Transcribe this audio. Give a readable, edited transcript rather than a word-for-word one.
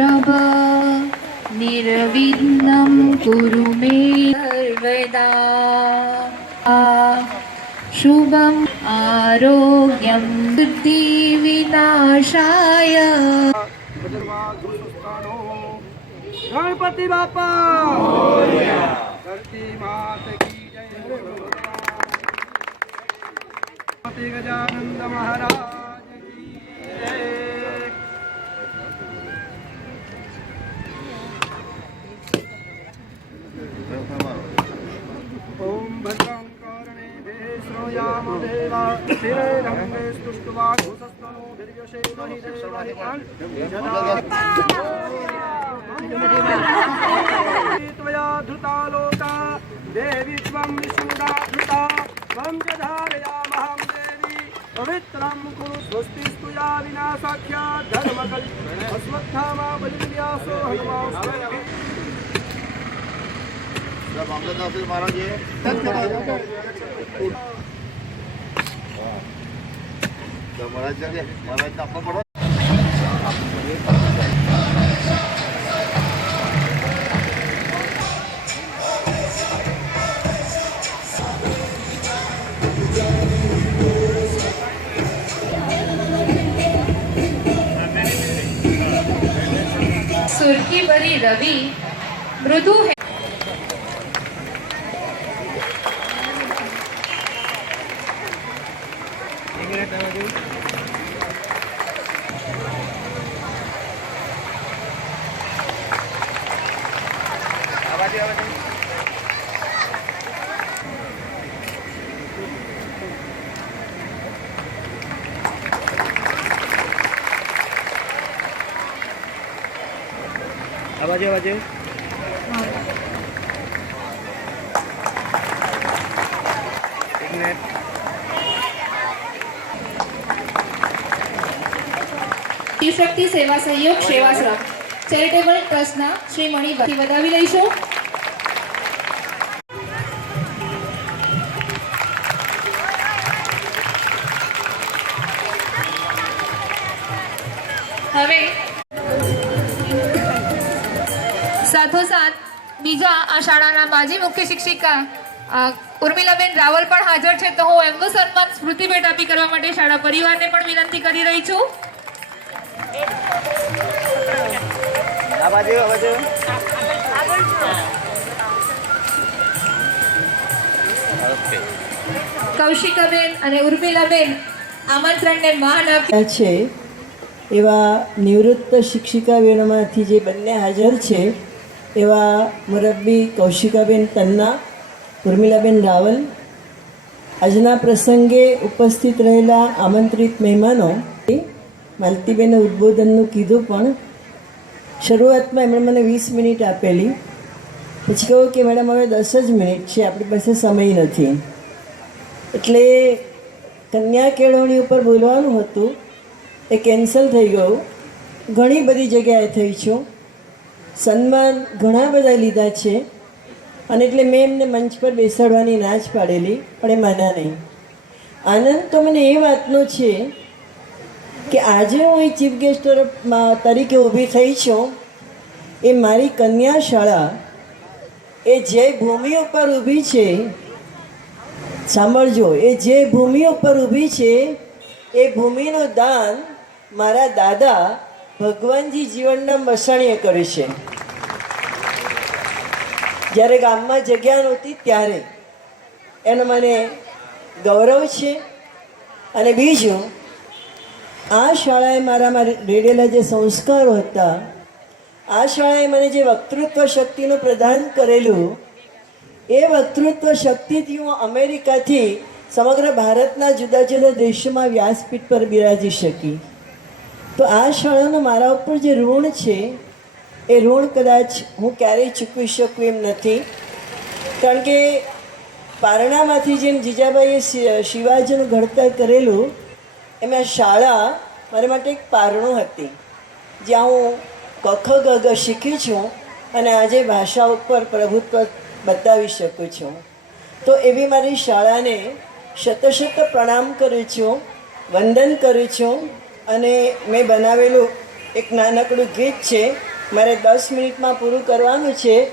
प्रभ निर्विघ्नं कुरु मे सर्वदा। शुभम् आरोग्यं बुद्धिविनाशाय। गणपति बापा धरती मात की जय। गजानंद महाराज की जय। ओम भद्रं कर्णेभिः श्रूयाम देवा स्थिरैरङ्गे स्तुष्ट्वा घोषस्तनो दीर्घशेमहि त्वया धृता लोका देवी त्वं विष्णुदा धृता त्वं च धारयामहं देवी पवित्रं कुरु। स्वस्ति स्तुया विना साक्षात् धर्मकल्पः अश्वत्थामा बलिर्व्यासो हनुमान्। महाराज महाराज आपको पढ़ो। सुर्खी भरी रवि मृदु है। आवाज आवाज શક્તિ સેવા સહયોગ સેવાશ્રમ ચેરિટેબલ ટ્રસ્ટના શ્રી મણિભાઈ વધાવી લઈશું। હવે સાથોસાથ બીજા આ શાળાના માજી મુખ્ય શિક્ષિકા ઉર્મિલાબેન રાવલ પણ હાજર છે, તો હું એમનું સન્માન સ્મૃતિ ભેટ આપી કરવા માટે શાળા પરિવારને પણ વિનંતી કરી રહી છું। કૌશિકાબેન અને ઉર્મિલાબેન આમંત્રણને માન આપ્યા છે એવા નિવૃત્ત શિક્ષિકાબેનોમાંથી જે બંને હાજર છે એવા મુરબ્બી કૌશિકાબેન તન્ના, ઉર્મિલાબેન રાવલ, આજના પ્રસંગે ઉપસ્થિત રહેલા આમંત્રિત મહેમાનો, માલતીબેને ઉદ્બોધનનું કીધું પણ શરૂઆતમાં એમણે મને 20 મિનિટ આપેલી, પછી કહ્યું કે મેડમ હવે 10 જ મિનિટ છે, આપણી પાસે સમય નથી, એટલે કન્યા કેળવણી ઉપર બોલવાનું હતું એ કેન્સલ થઈ ગયું। ઘણી બધી જગ્યાએ થઈ છું, સન્માન ઘણા બધા લીધા છે અને એટલે મેં એમને મંચ પર બેસાડવાની ના જ પાડેલી, પણ એ માન્યા નહીં। આનંદ તો મને એ વાતનો છે કે આજે હું એ ચીફ ગેસ્ટ તરીકે ઊભી થઈ છું, એ મારી કન્યા શાળા એ જે ભૂમિ ઉપર ઊભી છે, સાંભળજો, એ જે ભૂમિ ઉપર ઊભી છે એ ભૂમિનું દાન મારા દાદા ભગવાનજી જીવનરામ વસાણીએ કર્યું છે। જ્યારે ગામમાં જગ્યા નહોતી ત્યારે એનો મને ગૌરવ છે। અને બીજું, આ શાળાએ મારામાં રેડેલા જે સંસ્કારો હતા, આ શાળાએ મને જે વક્તૃત્વ શક્તિનું પ્રદાન કરેલું, એ વક્તૃત્વ શક્તિથી હું અમેરિકાથી સમગ્ર ભારતના જુદા જુદા દેશોમાં વ્યાસપીઠ પર બિરાજી શકી। તો આ શાળાનું મારા ઉપર જે ઋણ છે એ ઋણ કદાચ હું ક્યારેય ચૂકવી શકું એમ નથી, કારણ કે પારણામાંથી જેમ જીજાબાઈએ શિવાજીનું ઘડતર કરેલું, એમાં શાળા મારા માટે એક પારણું હતી, જ્યાં હું કખ ગગ શીખી છું અને આજે ભાષા ઉપર પ્રભુત્વ બતાવી શકું છું। તો એવી મારી શાળાને શત પ્રણામ કરું છું, વંદન કરું છું। અને મેં બનાવેલું એક નાનકડું ગીત છે મારે 10 મિનિટમાં પૂરું કરવાનું છે.